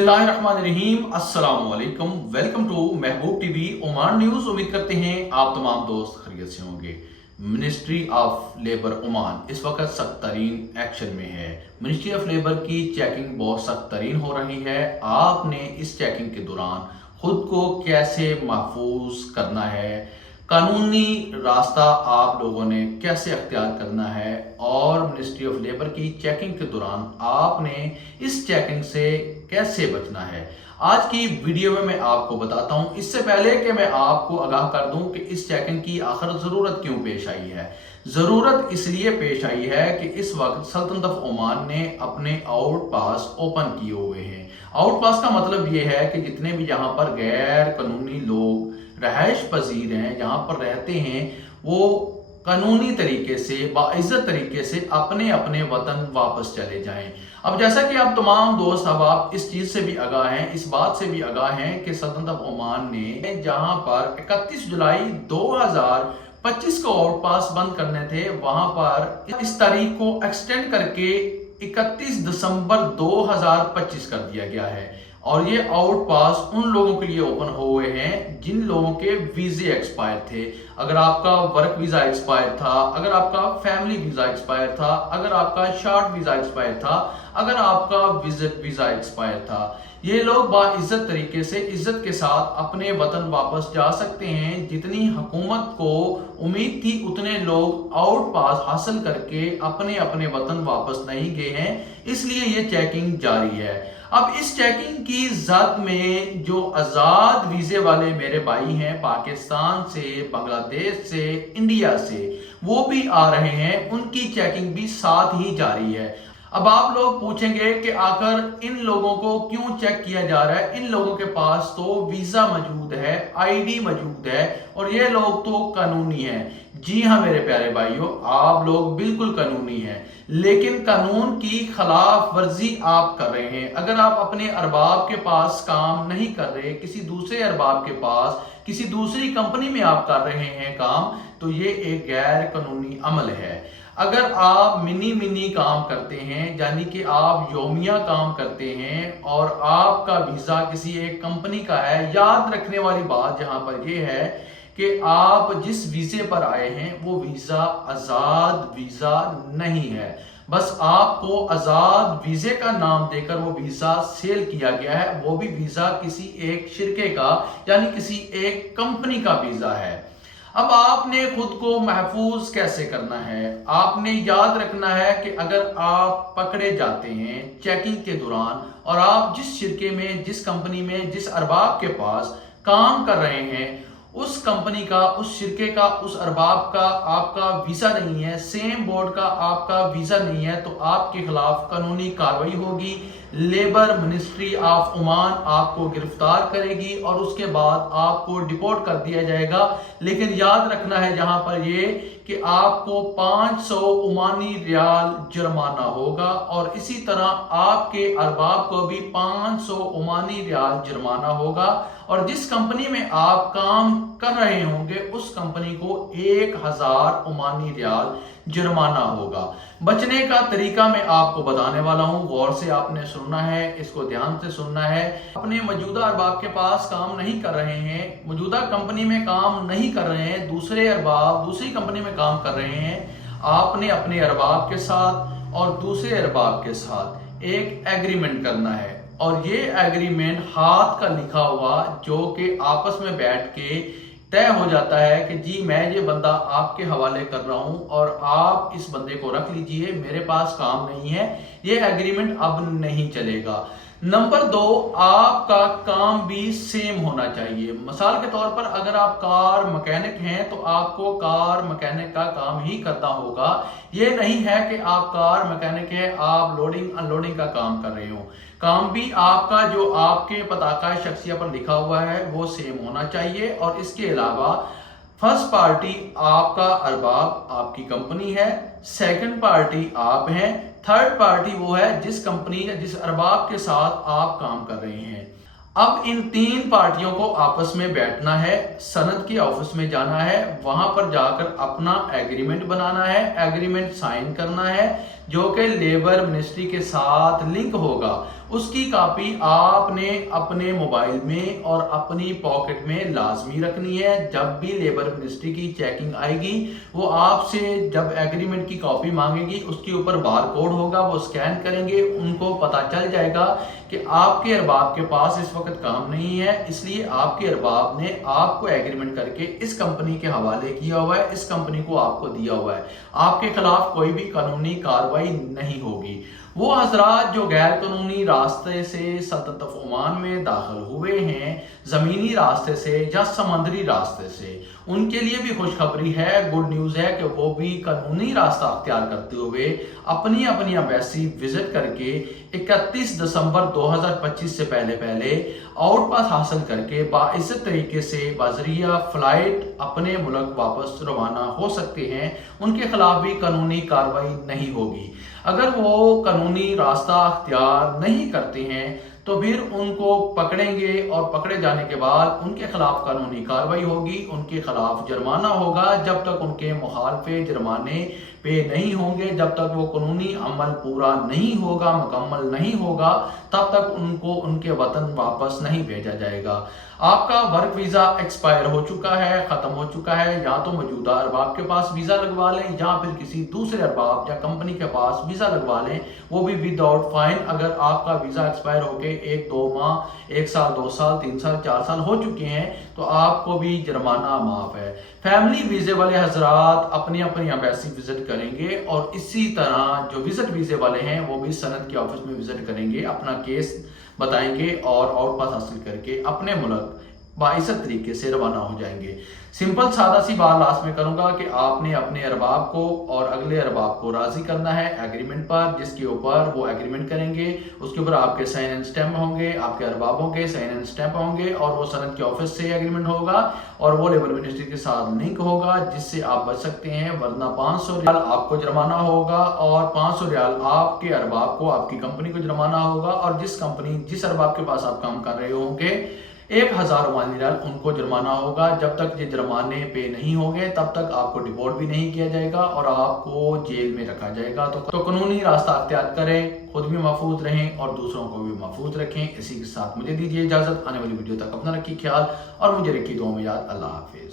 बिस्मिल्लाहिर्रहमानिर्रहीम, अस्सलाम वालेकुम। Welcome to Mehboob TV Oman news. उम्मीद करते हैं आप तमाम दोस्त खैरियत से होंगे। मिनिस्ट्री ऑफ लेबर ओमान इस वक्त सख्त तरीन एक्शन में है। मिनिस्ट्री ऑफ लेबर की चेकिंग बहुत सख्त तरीन हो रही है। आपने इस चेकिंग के दौरान खुद को कैसे महफूज करना है, कानूनी रास्ता आप लोगों ने कैसे अख्तियार करना है, और मिनिस्ट्री ऑफ लेबर की चेकिंग के दौरान आपने इस चेकिंग से कैसे बचना है, आज की वीडियो में मैं आपको बताता हूं। इससे पहले कि मैं आपको आगाह कर दूं कि इस चेकिंग की आखिर ज़रूरत क्यों पेश आई है। ज़रूरत इसलिए पेश आई है कि इस वक्त सल्तनत ऑफ ओमान ने अपने आउट पास ओपन किए हुए हैं। आउट पास का मतलब ये है कि जितने भी यहाँ पर गैर कानूनी लोग रहायश पजीर हैं, यहाँ पर रहते हैं, वो कानूनी तरीके से बाइज्जत तरीके से अपने अपने वतन वापस चले जाएं। अब जैसा कि आप तमाम दोस्त अब आप इस चीज से भी आगाह हैं, इस बात से भी आगाह हैं कि सल्तनत ऑफ ओमान ने जहां पर 31 जुलाई 2025 को आउट पास बंद करने थे, वहां पर इस तारीख को एक्सटेंड करके 31 दिसंबर 2025 कर दिया गया है। और ये आउट पास उन लोगों के लिए ओपन हुए हैं जिन लोगों के वीजे एक्सपायर थे। अगर आपका वर्क वीजा एक्सपायर था, अगर आपका फैमिली वीजा एक्सपायर था, अगर आपका शॉर्ट वीजा एक्सपायर था, अगर आपका विजिट वीजा एक्सपायर था, ये लोग बाइज्जत तरीके से इज्जत के साथ अपने वतन वापस जा सकते हैं। जितनी हुकूमत को उम्मीद थी उतने लोग आउट पास हासिल करके अपने अपने वतन वापस नहीं गए हैं, इसलिए ये चेकिंग जारी है। अब इस चेकिंग की जद में जो आजाद वीजे वाले मेरे भाई हैं पाकिस्तान से, बांग्लादेश से, इंडिया से, वो भी आ रहे हैं, उनकी चेकिंग भी साथ ही जारी है। अब आप लोग पूछेंगे कि आखिर इन लोगों को क्यों चेक किया जा रहा है। इन लोगों के पास तो वीजा मौजूद है, आईडी मौजूद है, और ये लोग तो कानूनी हैं। जी हाँ मेरे प्यारे भाइयों, आप लोग बिल्कुल कानूनी हैं, लेकिन कानून की खिलाफ वर्जी आप कर रहे हैं। अगर आप अपने अरबाब के पास काम नहीं कर रहे, किसी दूसरे अरबाब के पास, किसी दूसरी कंपनी में आप कर रहे हैं काम, तो ये एक गैर कानूनी अमल है। अगर आप मिनी काम करते हैं, यानी कि आप योमिया काम करते हैं और आपका वीजा किसी एक कंपनी का है, याद रखने वाली बात जहां पर यह है कि आप जिस वीजे पर आए हैं वो वीजा आजाद वीजा नहीं है। बस आपको आजाद वीजे का नाम देकर वो वीजा सेल किया गया है, वो भी वीजा किसी एक शिरके का यानी किसी एक कंपनी का वीजा है। अब आपने खुद को महफूज कैसे करना है? आपने याद रखना है कि अगर आप पकड़े जाते हैं चेकिंग के दौरान और आप जिस शिरके में, जिस कंपनी में, जिस अरबाब के पास काम कर रहे हैं, उस कंपनी का, उस शिरके का, उस अरबाब का आपका वीजा नहीं है, सेम बोर्ड का आपका वीजा नहीं है, तो आपके खिलाफ कानूनी कार्रवाई होगी। लेबर मिनिस्ट्री ऑफ ओमान आपको गिरफ्तार करेगी और उसके बाद आपको डिपोर्ट कर दिया जाएगा। लेकिन याद रखना है जहां पर ये कि आपको 500 ओमानी रियाल जुर्माना होगा, और इसी तरह आपके अरबाब को भी 500 ओमानी रियाल जुर्माना होगा, और जिस कंपनी में आप काम कर रहे होंगे उस कंपनी को 1000 ओमानी रियाल जुर्माना होगा। बचने का तरीका मैं आपको बताने वाला हूं, गौर से आपने सुनना है, इसको ध्यान से सुनना है। अपने मौजूदा अरबाब के पास काम नहीं कर रहे हैं, मौजूदा कंपनी में काम नहीं कर रहे हैं, दूसरे अरबाब दूसरी कंपनी में काम कर रहे हैं, आपने अपने अरबाब के साथ और दूसरे अरबाब के साथ एक एग्रीमेंट करना है। और ये एग्रीमेंट हाथ का लिखा हुआ, जो कि आपस में बैठ के तय हो जाता है कि जी मैं ये बंदा आपके हवाले कर रहा हूं और आप इस बंदे को रख लीजिए, मेरे पास काम नहीं है। ये एग्रीमेंट अब नहीं चलेगा। नंबर 2, आपका काम भी सेम होना चाहिए। मिसाल के तौर पर अगर आप कार मैकेनिक हैं तो आपको कार मैकेनिक का काम ही करना होगा। ये नहीं है कि आप कार मैकेनिक है, आप लोडिंग अनलोडिंग का काम कर रहे हो। काम भी आपका जो आपके पताका शख्सिया पर लिखा हुआ है वो सेम होना चाहिए। और इसके अलावा फर्स्ट पार्टी आपका अरबाब, आपकी कंपनी है, सेकंड पार्टी आप हैं, थर्ड पार्टी वो है जिस कंपनी या जिस अरबाब के साथ आप काम कर रहे हैं। अब इन 3 पार्टियों को आपस में बैठना है, सनद के ऑफिस में जाना है, वहां पर जाकर अपना एग्रीमेंट बनाना है, एग्रीमेंट साइन करना है, जो कि लेबर मिनिस्ट्री के साथ लिंक होगा। اس کی کاپی آپ نے اپنے موبائل میں اور اپنی پاکٹ میں لازمی رکھنی ہے۔ جب بھی لیبر منسٹری کی چیکنگ آئے گی وہ آپ سے جب ایگریمنٹ کی کاپی مانگے گی اس کے اوپر بار کوڈ ہوگا، وہ اسکین کریں گے، ان کو پتا چل جائے گا کہ آپ کے ارباب کے پاس اس وقت کام نہیں ہے، اس لیے آپ کے ارباب نے آپ کو ایگریمنٹ کر کے اس کمپنی کے حوالے کیا ہوا ہے، اس کمپنی کو آپ کو دیا ہوا ہے، آپ کے خلاف کوئی بھی قانونی کارروائی نہیں ہوگی۔ وہ حضرات جو غیر قانونی راستے سے سلطنت آف عمان میں داخل ہوئے ہیں، زمینی راستے سے یا سمندری راستے سے، ان کے لیے بھی خوشخبری ہے، گڈ نیوز ہے کہ وہ بھی قانونی راستہ اختیار کرتے ہوئے اپنی ایمبیسی وزٹ کر کے 31 دسمبر 2025 سے پہلے آؤٹ پاس حاصل کر کے باعزت طریقے سے بذریعہ فلائٹ اپنے ملک واپس روانہ ہو سکتے ہیں، ان کے خلاف بھی قانونی کارروائی نہیں ہوگی۔ اگر وہ قانونی راستہ اختیار نہیں کرتے ہیں تو پھر ان کو پکڑیں گے اور پکڑے جانے کے بعد ان کے خلاف قانونی کارروائی ہوگی، ان کے خلاف جرمانہ ہوگا۔ جب تک ان کے مخالفے جرمانے پے نہیں ہوں گے، جب تک وہ قانونی عمل پورا نہیں ہوگا، مکمل نہیں ہوگا، تب تک ان کو ان کے وطن واپس نہیں بھیجا جائے گا۔ آپ کا ورک ویزا ایکسپائر ہو چکا ہے، ختم ہو چکا ہے، یا تو موجودہ ارباب کے پاس ویزا لگوا لیں یا پھر کسی دوسرے ارباب یا کمپنی کے پاس ویزا لگوا لیں، وہ بھی ود آؤٹ فائن۔ اگر آپ کا ویزا ایکسپائر ہو کے 1-2 ماہ، 1 سال، 2 سال، 3 سال، 4 سال ہو چکے ہیں تو آپ کو بھی جرمانہ معاف ہے۔ فیملی ویزے والے حضرات اپنی ایمبیسی وزٹ کریں گے اور اسی طرح جو وزٹ ویزے والے ہیں وہ بھی صنعت کے آفس میں وزٹ کریں گے، اپنا کیس بتائیں گے اور آؤٹ پاس حاصل کر کے اپنے ملک باعزت طریقے سے روانہ ہو جائیں گے۔ سمپل سادہ سی بات لاسٹ میں کروں گا کہ آپ نے اپنے ارباب کو اور اگلے ارباب کو راضی کرنا ہے ایگریمنٹ پر، جس کے اوپر وہ ایگریمنٹ کریں گے، اس کے اوپر آپ کے سائن اینڈ سٹیمپ ہوں گے، آپ کے اربابوں کے سائن اینڈ سٹیمپ ہوں گے، اور وہ صنعت کے آفس سے ایگریمنٹ ہوگا اور وہ لیبر منسٹری کے ساتھ لنک ہوگا، جس سے آپ بچ سکتے ہیں، ورنہ 500 ریال آپ کو جرمانہ ہوگا اور 500 ریال آپ کے ارباب کو، آپ کی کمپنی کو جرمانہ ہوگا، اور جس ارباب کے پاس آپ کام کر رہے ہوں گے 1000 عمانی ریال ان کو جرمانہ ہوگا۔ جب تک یہ جرمانے پے نہیں ہوں گے تب تک آپ کو ڈیپورٹ بھی نہیں کیا جائے گا اور آپ کو جیل میں رکھا جائے گا۔ تو قانونی راستہ اختیار کریں، خود بھی محفوظ رہیں اور دوسروں کو بھی محفوظ رکھیں۔ اسی کے ساتھ مجھے دیجیے اجازت، آنے والی ویڈیو تک اپنا رکھیے خیال اور مجھے رکھیے دعاؤں میں یاد۔ اللہ حافظ۔